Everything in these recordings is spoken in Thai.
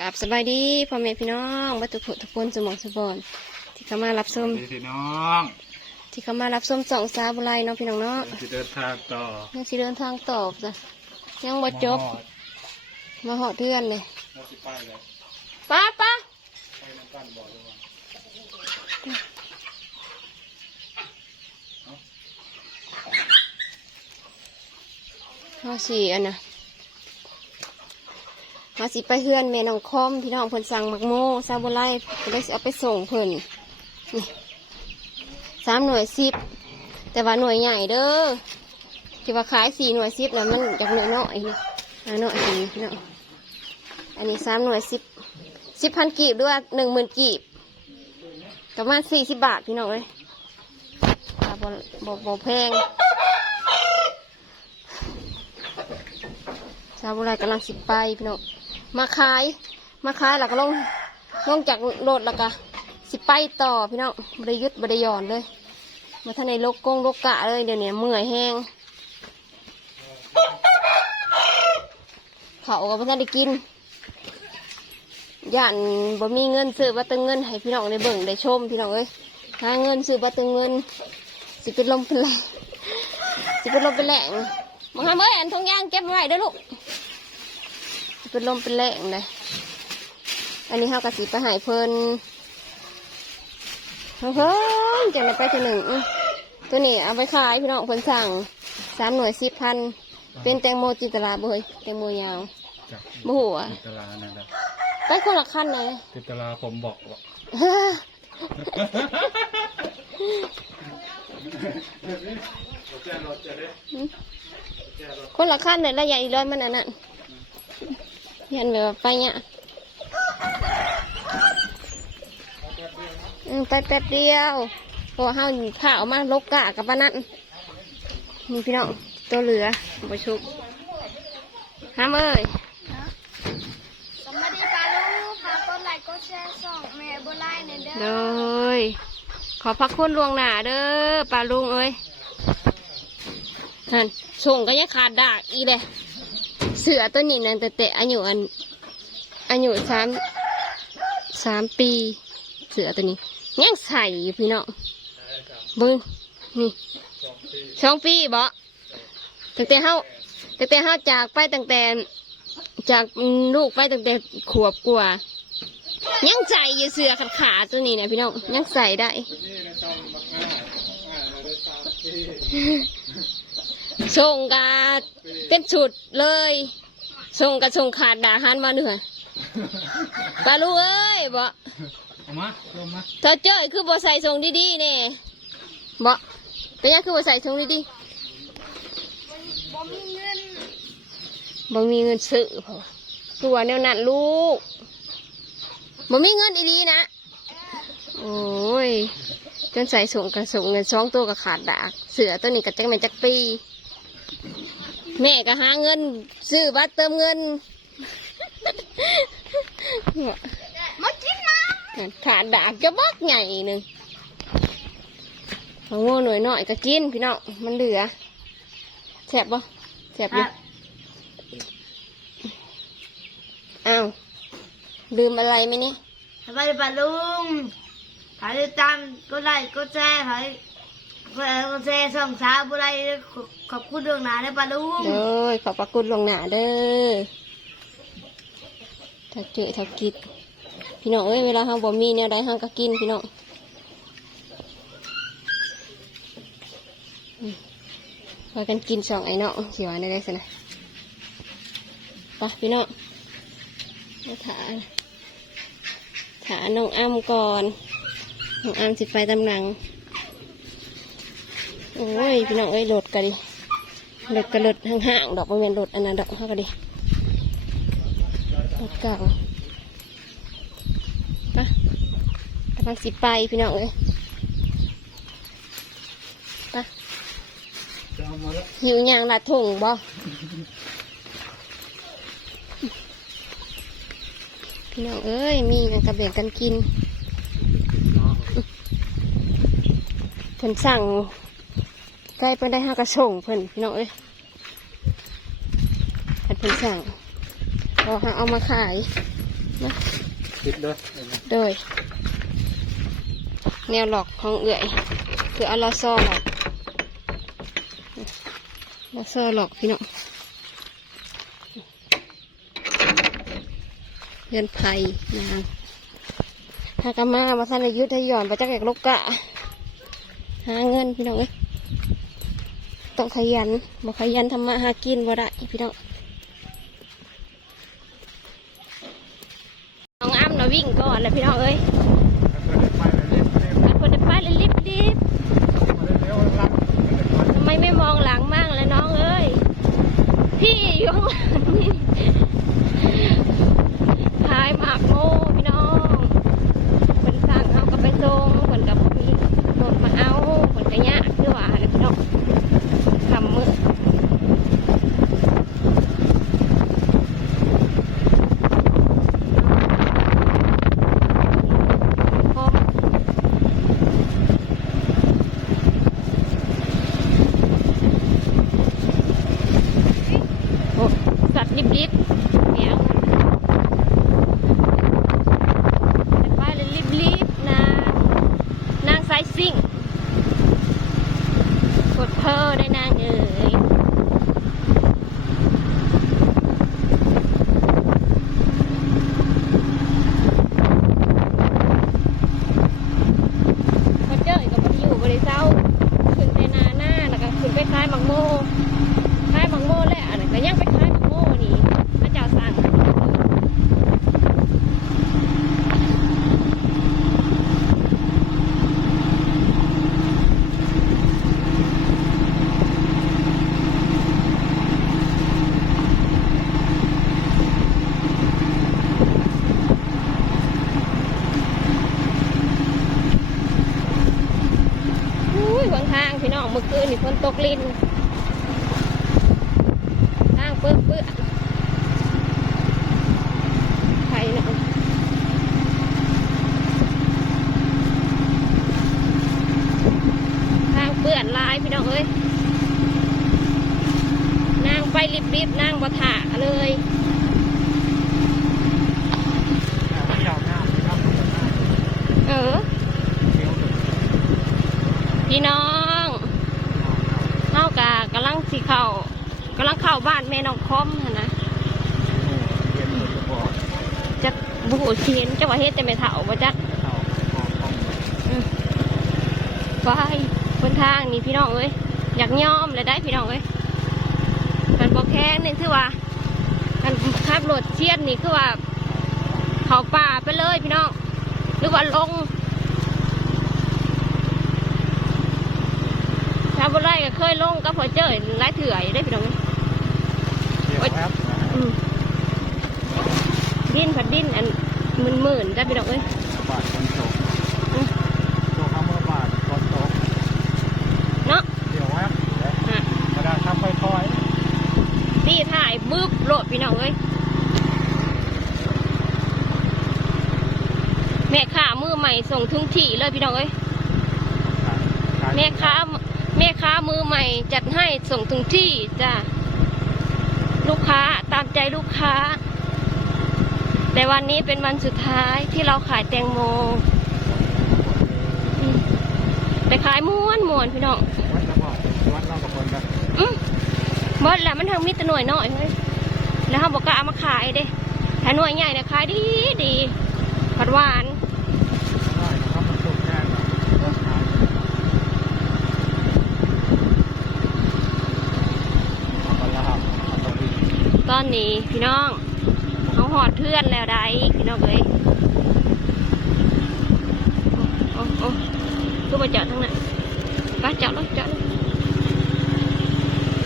กับสบายดีพ่อแม่พี่น้องบัตุกทุกคนสมองสมบอนที่เข้ามารับชมดีพี่น้อง ที่เข้ามารับชมสองสาวบุไรเน้องพี่น้องเนาะจะเดินทางต่อยังสิเดินทางต่อจ้ะยังบ่จบ มาหอดเทือนเลยเราสิไปเลยป้าป้าไปน้ำกันบ่อเลยว่าเขาสิอันน่ะมาสิไปเฮือนแม่น้องคอมพี่น้องเพิ่นสั่งมักโมซาบุไรก็เลยสิเอาไปส่งเพิ่นนี่สามหน่วยสิบแต่ว่าหน่วยใหญ่เด้อที่ว่าขายสี่หน่วยสิบแล้วมันจากหน่วยน้อยนี่อ่าหน่อยสี่พี่น้องอันนี้สามหน่วยสิบสิบพันกีบด้วยหนึ่งหมื่นกีบประมาณสี่สิบบาทพี่น้องเลยอ่าบ่บ่บ่แพงชาวบุรีกำลังสิบไปพี่น้อง มาขาย มาขายแล้วก็ลงลงจากรถแล้วก็สิไปต่อพี่น้องบริยุทธ์บริยอนเลย มาท่านในโลกกงโลกกะเลยเดี๋ยวนี้เมื่อยแห้งเขาก็ไม่ทันได้กินย่านบ่มีเงินซื้อบัตรเงิน ให้พี่น้องได้เบิ่งได้ชมพี่น้องเอ้ยหาเงินซื้อบัตรเงิน สิเป็นลมเป็นแรงสิเป็นลมเป็นแรงมาทำเอ้ยอันทงย่างเก็บไว้เด้อลูก เป็นลมเป็นแรงเลยอันนี้เฮากะสีไปใหายเพิ่นเฮ้ยจังได้ไปทีหนึ่งอื้อตัวนี้เอาไปขายพี่น้องเพิ่นสั่งสามหน่วยสิบพันเป็นแตงโมจินตลาเบยแตงโมยาวจากบ่หัวติดตลานั่นแหละไปคนละขั้นเลยติดตลาผมบอกว่าแจ้รถจะได้คนละขั้นเลยระยะอีร้อยมันอันนั้น ยันแบบว่าไปเนี่ยอืมไปแป๊บเดียวเพอเฮาผ่าออกมาลกกะกับปานนั้นนี่พี่น้องตัวเหลือบ่ชุบห้ามเอ้ยสวัสดีปาลูกค่ะกดไลค์กดแชร์ส่องแม่บัวไล่เนี่ยเด้เลอยขอพักคุณลวงหน้าเด้อป้าลุงเอ้ยนั่นส่งก็ยังขาดดากอีเลย เสือตัวนี้นั่นแต่แต่อายุอันอายุสามสามปี เสือตัวนี้ยังใส่อยู่พี่น้องบึงนี่สองปีบ่ตั้งแต่เฮาตั้งแต่เฮาจากไปตั้งแต่จากลูกไปตั้งแต่ขวบกว่ายังใส่อยู่เสือขาดขาตัวนี้เนี่ยพี่น้องยังใส่ได้ สามปีส่งกาเป็นชุดเลย ส่งกระส่งขาดดาหันมาเหนือปลาลูกเอ้ยบ่เอามาลงมาถ้าเจ้ยคือบ่ใส่ส่งดีๆเนี่ยบ่เป็นยังคือบ่ใส่ส่งดีบ่มีเงินๆบ่มีเงินซื้อพอตัวแนวนั้นลูกบ่มีเงินอีหลีนะโอ้ยจนใส่ส่งกันส่งเงินสองตัวก็ขาดดากเสือตัวนี้ก็จักแม่นจักปี แม่ก็หาเงิน ซื้อบัตรเติมเงินมากินน้ขาดดากจะบักใหญ่หนึ่งเอาโง่หน่อยหน่อยก็กินพี่น้องมันเหลือแสบปะแสบอยู่อ้าวลืมอะไรไหมเนี่ยำสวัสดีปาลุงถ่ายติดตามกดไลค์กดแชร์ถ่ายกดไล ค์กดแชร์ส่องสาบัวไล่ขอบคุณดวงหนาเลยปาลุงเด้อขอบพระคุณหลวงหนาเด้อถ้าเจอถ้ากิดพี่น้องเอ้ยเวลาเฮาบ่มีเนี่ยได้เฮาก็กินพี่น้องมพากันกินสองไอ้เนาะสิว่าได้ได้สินะไปพี่น้องมาถาถาน้องอ้ำก่อนน้องอ้ำสิไปตำหนัง โอ้ยพี่น้องเอ้ยโหลดกันดิรถกระรถห่างๆดอกบริเวณรถอันนั้นดอกเข้าก็ดีรถเก่าปะกำลังสิไปพี่น้องเลยปะจะอามาแล้วหิวยางลัดถุงบ่พี่น้องเอ้ยมีหยังกระเบงกันกินเพิ่นสั่ง ใกล้ไปได้ห้ากระส่งเพิ่นพี่น้องเอ้ยเพิ่นเพิ่นสั่งพอหาเอามาขายนะคิดเลยโดยแนวหลอกของเอื่อยคือเอาลอซอหลอกลอซอหลอกพี่น้องเงินไผ่นางหากามามาสันอายุทยอนไปจักแอกลกกะหาเงินพี่น้องเอ้ย ต้องขยันบ่ขยันทำมาหากินบ่ได้พี่น้องน้องอ้ำนะวิ่งก่อนเลยพี่น้องเอ้ย ไปเลยรีบไปเลย อันคนจะไปเลยรีบรีบ เร็วๆรัก ทำไมไม่มองหลังมั่งเลยน้องเอ้ย พี่อยู่ข้างหลังนี่ขายหมากโม่พี่น้องคนสั่งเอาก็ไปส่งคนกับมีรถมาเอาคนกระยะคือว่าเลยพี่น้องทำมือพร้อม โอ้สัตว์ลิบๆเหนียวไปเลยลิบๆนางนางไซซิ่งกดเพอได้นางเอ๋ยพอเจอกับบอยู่บริเศร้าขึ้นไปนาหน้าแล้วก็ขึ้นไปคล้ายมังโม ขายมังโม่แหละอันนั้นก็ยังไปขายมังโม่นี่พระเจ้าสั่งอุ้ยหนทางพี่น้องเมื่อคืนนี่ฝน ตกลินทางเปื้อนเปื้อนไผ่เนาะทางเปื้อนลายพี่น้องเอ้ยนางไปรีบๆนางบ่ถาเลยไม่ยอมหน้าไม่ยอมหน้าเออเดี๋ยวเลยพี่น้องเฮากะกำลังสีเข้ากำลังเข้าบ้านแม่น้องคอมหั่นนะเรียนหมดจะบอกจักบุหูเชียนจักว่าเฮ็ดแต่ไม่เถ่าบ่จักเอาของของไปบนทางนี่พี่น้องเอ้ยอยากย่อมเลยได้พี่น้องเอ้ยมันบอกแค่นี่คือว่ามันขับรถเชียนนี่คือว่าเขาป่าไปเลยพี่น้องหรือว่าลง ถ้าบ่ได้ก็เคยลงก็พอเจอหลายเถื่อยได้พี่น้องเอ้ยเดี๋ยวครับอืมดิ้นผัดดิ้นอันมึนหมื่นๆได้พี่น้องเอ้ยบาทคนโตโตข้ามเมื่อบาทคนโตเนาะเดี๋ยวครับอะมาได้ทำค่อยตีถ่ายบึ๊บโหลดพี่น้องเอ้ยแม่ค้ามือใหม่ส่งถึงที่เลยพี่น้องเอ้ยๆแม่ค้า แม่ค้ามือใหม่จัดให้ส่งถึงที่จ้ะลูกค้าตามใจลูกค้า แต่วันนี้เป็นวันสุดท้ายที่เราขายแตงโมแต่ขายม้วนม้วนพี่น้องวัดละบอกวัดเรากับคนละอืมบดแล้วมันทางมิตรหน่วยน้อยเฮ้ยแล้วเขาบอกก็เอามาขายเด้ถ้าหน่วยใหญ่เนี่ยขายดีดีผัดหวาน ได้นะครับมันสุกแค่ไหนราคาเอาไปละครับเอาไปดิ ตอนนี้พี่น้องเขาหอดเทื่อนแล้วได้พี่น้องเอ้ยโอ้โอ้ก็มาจอดทั้งนั้นไปเจอดรถจอดรถ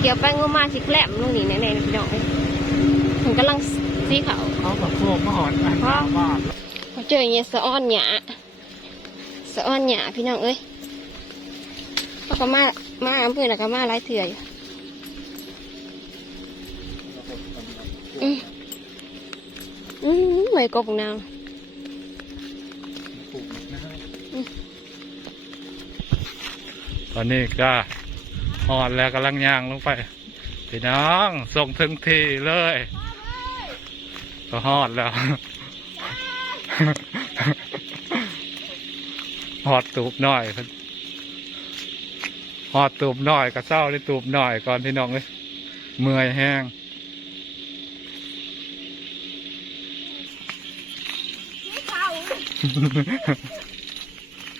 เกี่ยวไปงูมาสิแกลมลงนี่แน่ๆนะพี่น้องเอ้ยผมกำลังสีขาวเขากับพวกมหอนอันหน้าบ้านพอเจออย่างเงี้ยสะอ้อนหยาสะอ้อนหยาพี่น้องเอ้ยเขาก็มามาอำเภอแล้วก็มาหลายเถื่ออยู่ อืมอืมไม่กบนางตอนนี้ก็หอนแล้วกำลังย่างลงไป พี่น้องส่งถึงที่เลย ก็หอดแล้ว หอดตูบหน่อยหอดตูบหน่อยก็เศร้าได้ตูบหน่อยก่อนพี่น้องเลยเมื่อยแห้ง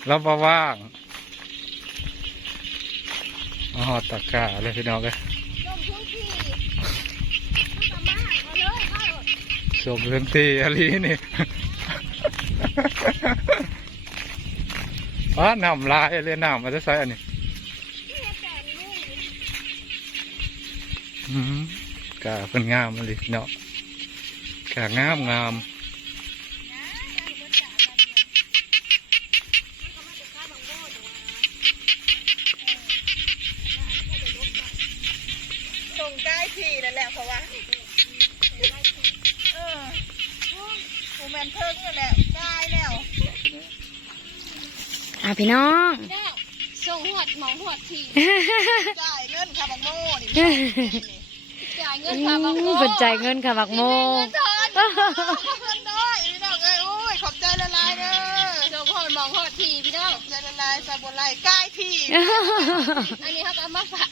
แล้วมาว่างมาหอดตะกร้าเลยพี่น้องเลยชมเรื่องตีอะไรนี่อ๋อนำลายเรียนนำมาจะใส่อันนี้อืมกะเป็นงามเลยเนาะกะงามงาม พี่น้องส่งหวดหมองหวดทีจ่ายเงินคาบังโม่นี่จ่ายเงินค่าบังโมสนใจเงินค่ะบักโมเงินด้วยพี่น้องเอ้ยโอ้ยขอบใจละลายเด้อส่งหวดหมองหวดทีพี่น้องขอบใจละลายซาบุไรใกล้ที่อันนี้เขาก็เอามาฝาก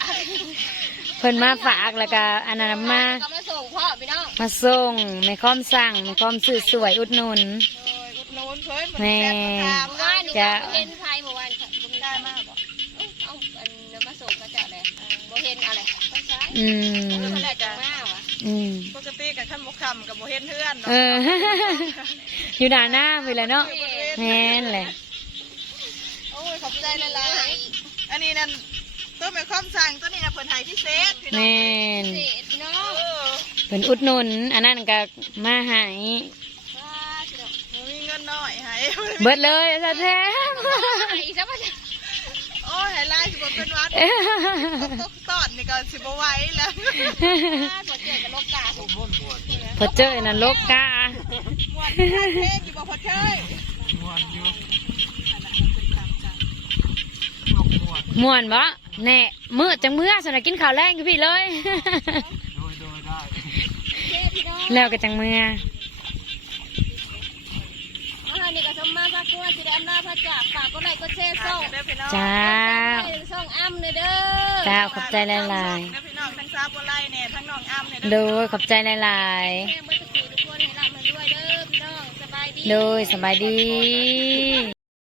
เพิ่นมาฝากแล้วก็อันนั้นมาก็มาส่งพ่อพี่น้องมาส่งไม่ค้อมสั่งไม่ค้อมซื้อสวยอุดหนุนโอ้ยอุดหนุนเพิ่นแม่เมื่อวานนี่จะก็เห็นไทยเมื่อวานค่ะ ส่งก็จะอะไรบ่เห็นอะไรก็ใช้อืมมันได้จังมากว่ะอืมปกติกับขั้นบกคำกับโบเห็นเพื่อนเอเนาะออยู่ด่านหน้าไปแล้วเนาะแม่นแหละโอ้ยขอบใจละลายอันนี้นั่นตัวแม่ความสั่งตัวนี้นะเพิ่นให้พิเศษพี่น้องแม่นเศษพี่น้องเออเพิ่นอุดหนุนอันนั้นก็มาใหายว้าพี่น้องบ่มีเงินน้อยให้เบิดเลยซะแท้ อีกสักวันโอ้ ยให้ลายสิบ่เป็นหวัดตกตอดนี่ก็สิบ่ไหวแล้วตัวเจอกับโลกกาถูกพอเจอนั่นโลกกาหมวดเพลงอยู่บ่พอเชยม่วนบ่แน่มืดจังเมื่อสนะกินข้าวแรงอยู่พี่เลยเท่พี่น้องแล้วก็จังเมื่อ สักตัวสิได้อำนาจพระจากฝากก็ได้ก็แชร์ส่งเด้อพี่น้องจ้า ส่งอ้ำเลยเด้อจ้าขอบใจหลายเด้อพี่น้องทั้งซาบ่ไล่แน่ทั้งน้องอ้ำเนี่ยๆโดยขอบใจหลาย แม่เมื่อสักครู่ทุกคนให้รับมาด้วยเด้อพี่น้องสบายดี ๆ โดยสบายดี